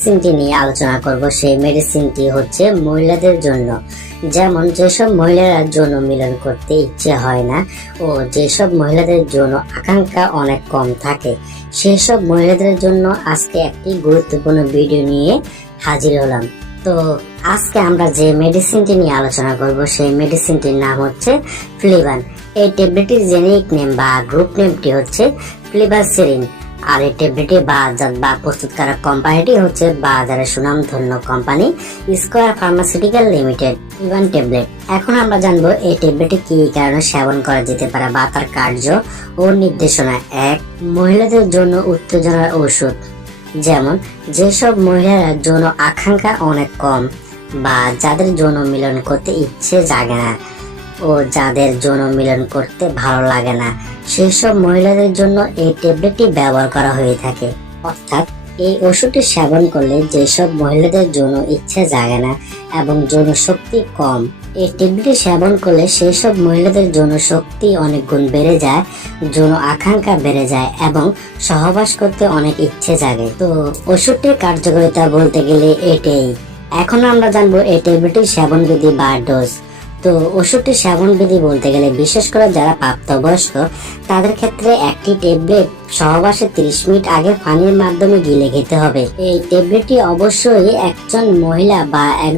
মেডিসিনটি নিয়ে আলোচনা করব, সেই মেডিসিনটি হচ্ছে মহিলাদের জন্য। যেমন যেসব মহিলারা যৌন মিলন করতে ইচ্ছে হয় না ও যেসব মহিলাদের যৌন আকাঙ্ক্ষা অনেক কম থাকে সেই সব মহিলাদের জন্য আজকে একটি গুরুত্বপূর্ণ ভিডিও নিয়ে হাজির হলাম। তো আজকে আমরা যে মেডিসিনটি নিয়ে আলোচনা করব, সেই মেডিসিনটির নাম হচ্ছে ফ্লিভান এই ট্যাবলেটটির জেনেরিক নেম বা গ্রুপ নেমটি হচ্ছে ফ্লিভাসেরিন আর এই ট্যাবলেটটি বাজার বা প্রস্তুতকারক কোম্পানিটি হচ্ছে বাজারের সুনামধন্য company square pharmaceutical limited, Ivan tablet. এখন আমরা জানব এই ট্যাবলেটটি কি কারণে সেবন করা যেতে পারে বা তার কার্য ও নির্দেশনা। এক, মহিলাদের জন্য উত্তেজনার ঔষধ যেমন, যেসব মহিলারা যৌন আকাঙ্ক্ষা অনেক কম বা যাদের যৌন মিলন করতে ইচ্ছে জাগে না ও যাদের যৌন মিলন করতে ভালো লাগে না সেই সব মহিলাদের জন্য এই ট্যাবলেটটি ব্যবহার করা হয়ে থাকে। অর্থাৎ এই ওষুধটি সেবন করলে যেসব মহিলাদের যৌন ইচ্ছে জাগে না এবং যৌন শক্তি কম, এই ট্যাবলেটটি সেবন করলে সেই সব মহিলাদের যৌন শক্তি অনেক গুণ বেড়ে যায়, যৌন আকাঙ্ক্ষা বেড়ে যায় এবং সহবাস করতে অনেক ইচ্ছে জাগে। তো ওষুধটির কার্যকারিতা বলতে গেলে এটাই। এখন আমরা জানব এই ট্যাবলেটটির সেবন বিধি বা ডোজ। তো ওষুধটি সেবন বিধি বলতে গেলে বিশেষ করে যারা প্রাপ্তবয়স্ক, তাদের ক্ষেত্রে একটি ট্যাবলেট সহবাসে 30 মিনিট আগে পানির মাধ্যমে গিলে খেতে হবে। এই ট্যাবলেটটি অবশ্যই একজন মহিলা বা এক